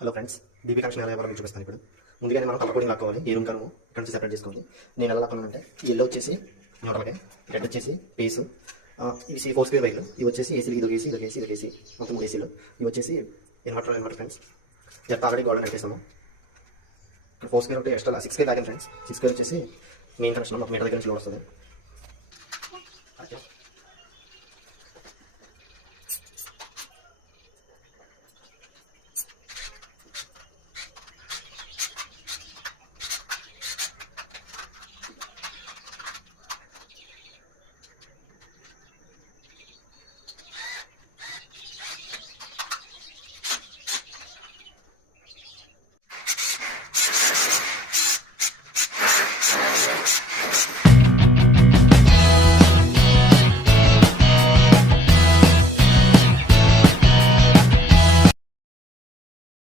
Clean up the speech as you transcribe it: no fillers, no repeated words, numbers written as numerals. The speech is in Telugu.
హలో ఫ్రెండ్స్, డీపీ కనెక్షన్ ఎలా ఇవ్వాలో మీకు చూపిస్తాను. ఇప్పుడు ముందుగానే మనం కలర్ కోడింగ్ లాక్కోవాలి. ఈ రూమ్ కను ఇక్కడ నుంచి సెపరేట్ చేసుకోవాలి. నేను ఎలా లాక్కున్నానంటే ఈ ఎల్లో వచ్చేసి న్యూట్రల్గా, రెడ్ వచ్చేసి పీస్, ఇవి 4 స్క్వేర్ వైర్లు, ఇవి వచ్చేసి ఏసీలు, ఇది ఏసీ, ఇది ఏసీ, ఇది ఏసీ, మొత్తం 3 ఏసీలు. ఇవి వచ్చేసి inverter friends. Just already golden నడిపిస్తాము. ఇక్కడ 4 స్క్వేర్ ఒకటి ఎక్స్ట్రా 6 స్క్వేర్ లాగాను ఫ్రెండ్స్. 6 స్క్వేర్ వచ్చేసి మెయిన్ కనెక్షన్, మాకు మీటర్ దగ్గర నుంచి లోడ్ వస్తుంది.